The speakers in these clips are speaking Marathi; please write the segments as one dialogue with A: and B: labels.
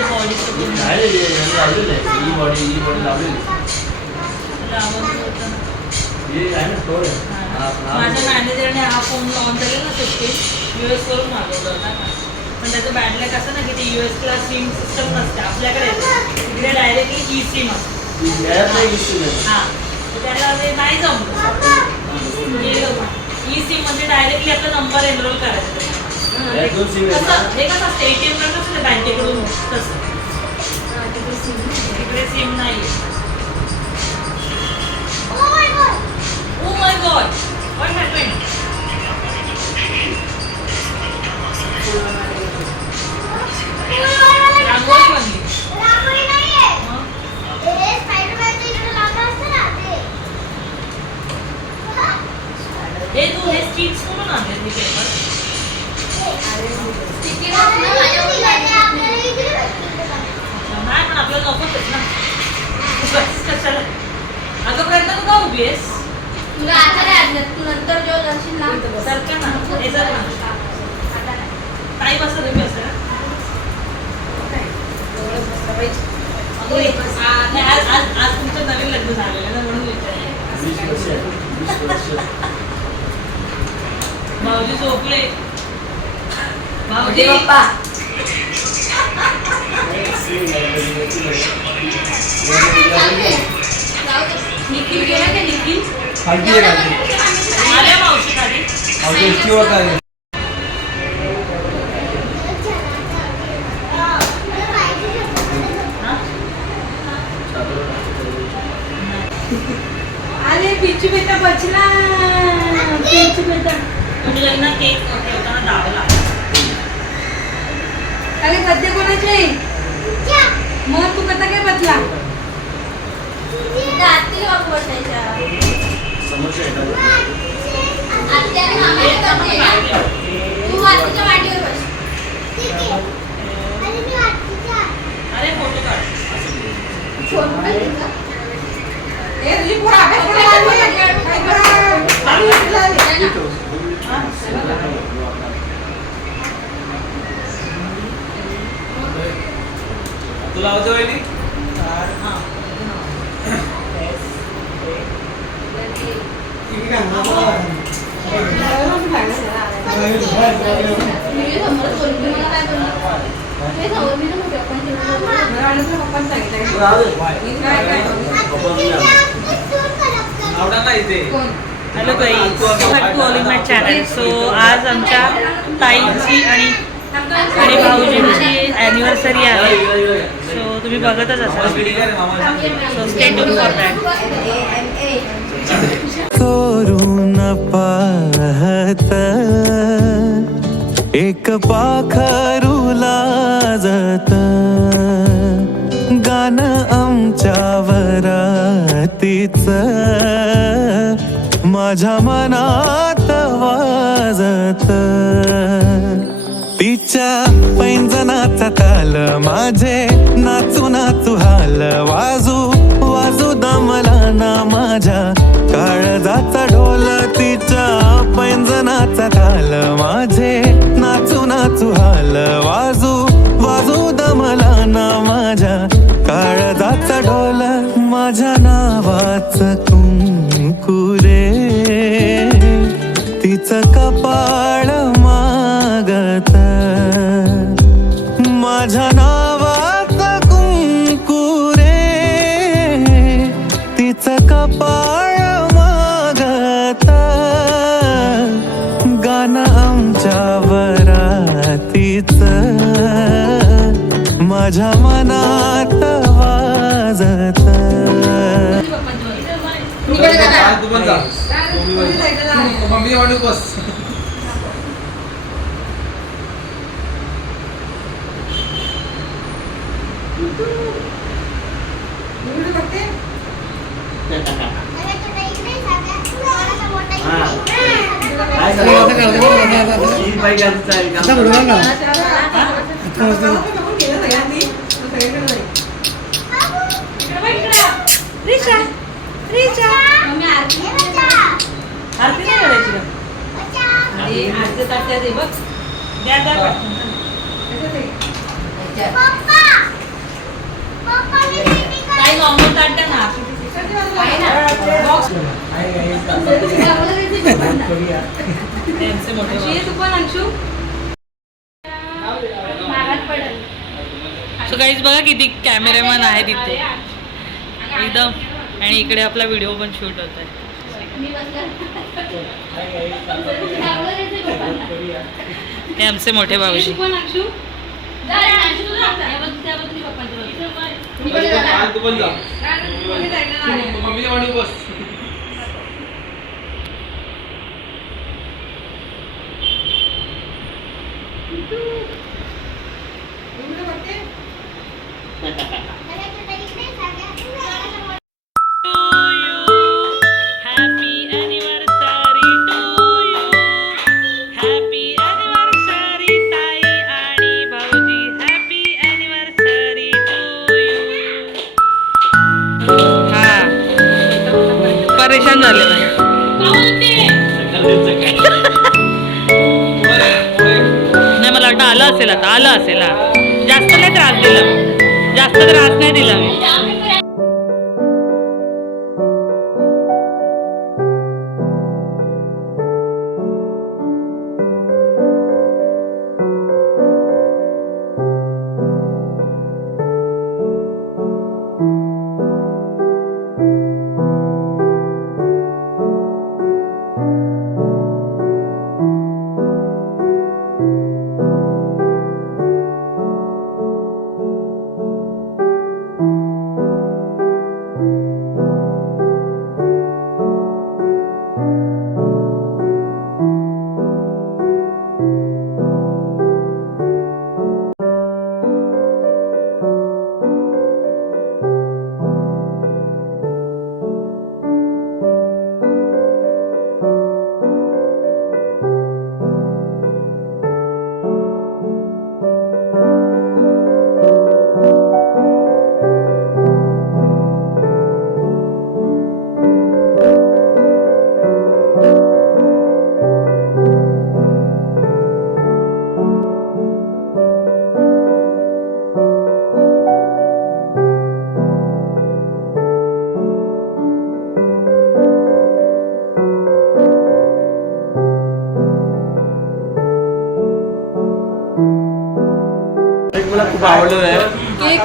A: बॉडी
B: हे आहे, हे- आहे
A: ना
B: स्टोर आहे.
A: माझ्या मॅनेजरने फोन लॉन्च केला ना फिफ्टीन यू एस वरून मागवलं होता का पण त्याचं बॅडलॅक असं ना की ते यू एसला सिम सिस्टम नसते. आपल्याकडे. तिकडे डायरेक्टली ई सिम असते.
B: ती नाही issue
A: हा. तर त्याला ते नाही जमलं. ई सिम म्हणजे डायरेक्टली आपला नंबर एनरोल करायचा. हे कसं असतं एटीएम कार्ड कसं बँकेकडून तसं. तिकडे सिम नाही ओ माय गॉड आहेस
C: तुला आता नाही आणलं. तू नंतर जेव्हा जाशील ना
A: सरका ना हे? सर ना ताई बसा. तुम्ही नाही, आज आज आज तुमचं नवीन लग्न झालेलं आहे ना म्हणून विचारलं. भाऊजी झोपले. भाऊजी.
C: बाप्पा
A: निखिल गेला का
D: खालती?
C: अरे पिचू बेटा बचला पिचू बेटा.
A: केक ठेवताना दाबला.
C: अरे गद्दे कोणाचे? मग तू कसा काय बसला आत्तीला बापू बसायच्या
B: समोरच्या
A: Hello guys to my channel. So आज आमच्या ताईची आणि भाऊजींची ॲनिव्हर्सरी आहे. सो तुम्ही बघतच असाल.
D: पिढी काय रे मामा
A: So stay
E: पाहत एक पाखरूला जात गाणं आमच्या वरातीच माझ्या मनात वाजत तिच्या माझे. नाचू नाचू हाल वाजू वाजू दमला ना माझ्या. काळजाचा ढोल तिच्या पैंजनाचा ताल माझे नाचू नाचू हाल वाजू वाजू दमला ना माझ्या. काळजाचा ढोल माझ्या नावाच तू. माझ्या मनात वाजत.
B: काय का?
C: मम्मी आरती
A: आरती नाही करायची का? अरे आरती. तात्या दे बघ. द्या द्या. काही नॉर्मल ताट्या ना. बॉक्स त्यांचे मोठे box.
C: तू पण अंशू. महागात पडेल.
A: सो गाईज बघा किती कॅमेरामॅन आहे तिथे एकदम. आणि इकडे आपला व्हिडिओ पण शूट होत आहे. हे आमचे मोठे भाऊजी.
B: দিলাম।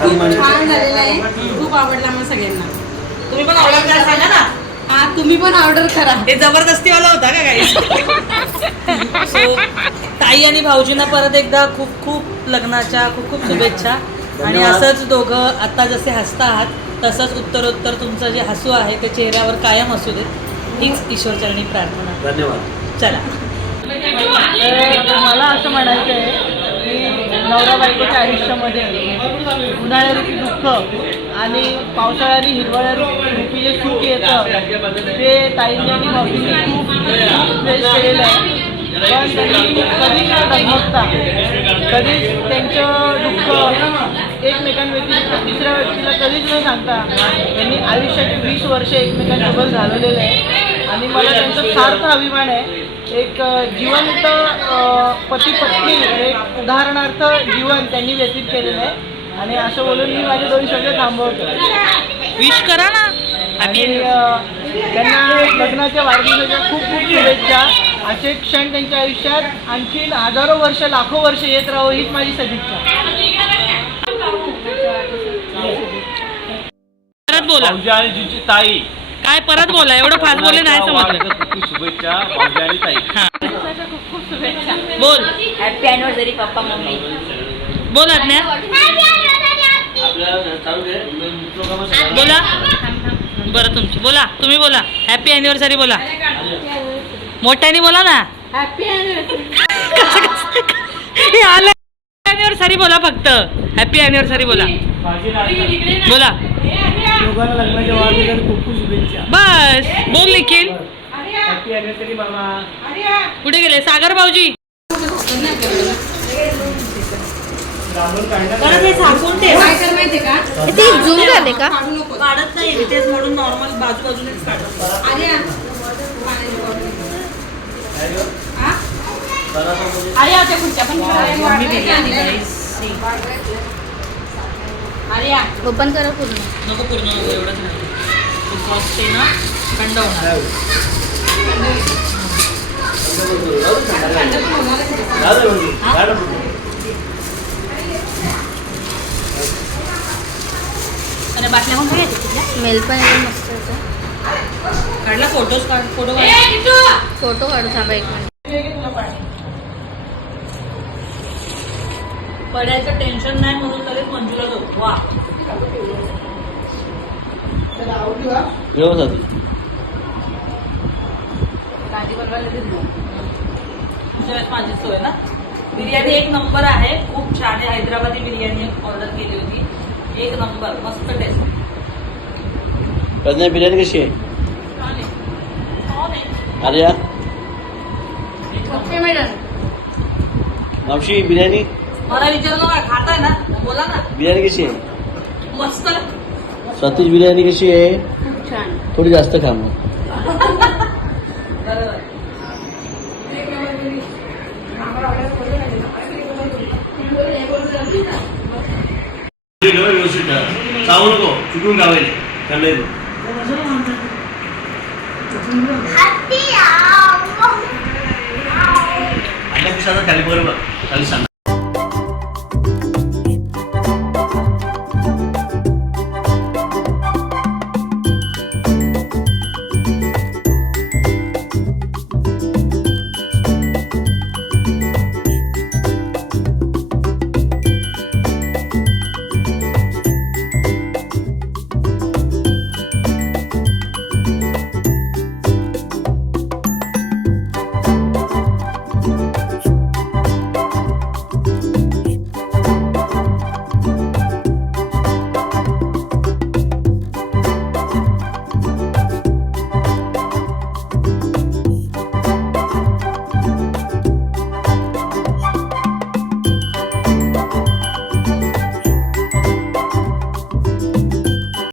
B: खूप
F: छान झालेला आहे. खूप आवडला मग सगळ्यांना.
A: तुम्ही पण ऑर्डर करा सांगा ना.
F: हा तुम्ही पण ऑर्डर करा.
A: हे जबरदस्तीवाला होता का काही सो ताई आणि भाऊजींना परत एकदा खूप खूप लग्नाच्या खूप खूप शुभेच्छा. आणि. असंच दोघं आता जसे हसता आहात तसंच उत्तरोत्तर तुमचं जे हसू आहे ते चेहऱ्यावर कायम असू देत. हीच ईश्वरचरणी प्रार्थना.
B: धन्यवाद.
A: चला. मला असं म्हणायचं आहे नवरा बायकोच्या आयुष्यामध्ये उन्हाळ्यारूपी दुःख आणि पावसाळ्याने हिरवळ्यारूपी जे सुख येतं ते ताईंनी आणि भाऊजींनी खूप फ्रेश केलेलं आहे. पण त्यांनी कधीच न कधीच त्यांचं दुःख एकमेकांव्यतिरिक्त तिसऱ्या व्यक्तीला कधीच न सांगता त्यांनी आयुष्याचे वीस वर्ष एकमेकांसोबत घालवलेले आहे. आणि मला त्यांचा सार्थ अभिमान आहे. एक जिवंत पती पत्नी एक उदाहरणार्थ जीवन त्यांनी व्यतीत केलेलं आहे. आणि असं बोलून मी माझे दोन शब्द थांबवतो. विश करा ना. आणि अ, त्यांना लग्नाच्या वाढदिवसाच्या खूप खूप शुभेच्छा. असे क्षण त्यांच्या आयुष्यात आणखीन हजारो वर्ष लाखो वर्ष येत राहो हीच माझी सदिच्छा. परत बोला.
G: भाऊजी आणि जीची ताई
A: काय परत बोला एवढं फास्ट बोलले नाही समजलं.
G: खूप खूप शुभेच्छा
A: हा. बोल.
F: Happy anniversary papa mummy.
A: बोल आज्ञा. बोला. बरं तुमची बोला. तुम्ही बोला. हॅपी अॅनिव्हर्सरी बोला. मोठ्याने बोला ना.
F: हॅपी अॅनिव्हर्सरी
A: बोला फक्त. हॅपी अॅनिव्हर्सरी बोला. बोला. बस बोल निखिल.
B: हॅपी अॅनिव्हर्सरी मामा.
A: कुठे गेले? सागर भाऊजी. हे
C: ते झूम झाले का?
A: काढू नको. काढत नाही मी तेच म्हणून नॉर्मल बाजू बाजूनेच काढत अरे
C: ओपन करा पूर्ण.
A: नको पूर्ण नको एवढंच नाही. उपवास ते ना थंड होणार.
B: जाऊ दे. काढ ना.
A: आणि बाटल्या पण
C: स्मेल पण एकदम मस्त होतं.
A: काढला फोटोज काढ फोटो
C: फोटो काढू थांबा एक मिनिट
A: पडायचं टेन्शन नाही म्हणून तरी मंजूला जाऊ. वा.
B: व्यवस्थित.
A: कांदी बनवायला माझी सोय ना. बिर्याणी एक नंबर आहे. खूप छान आहे. हैदराबादी बिर्याणी ऑर्डर केली होती. एक नंबर. मस्त टेस्ट
B: प्रज्ञा बिर्याणी कशी आहे?
C: मॅडम.
B: मावशी बिर्याणी?
A: मला विचारू नका खाताय ना बोला ना
B: बिर्याणी कशी आहे
A: मस्त
B: सतीश बिर्याणी कशी आहे
C: खूप छान
B: थोडी जास्त खा मग
A: बरोबर
B: व्यवस्थित सांगू नको चुकून गावेल त्यामुळे आता कशाला खाली बरोबर खाली सांग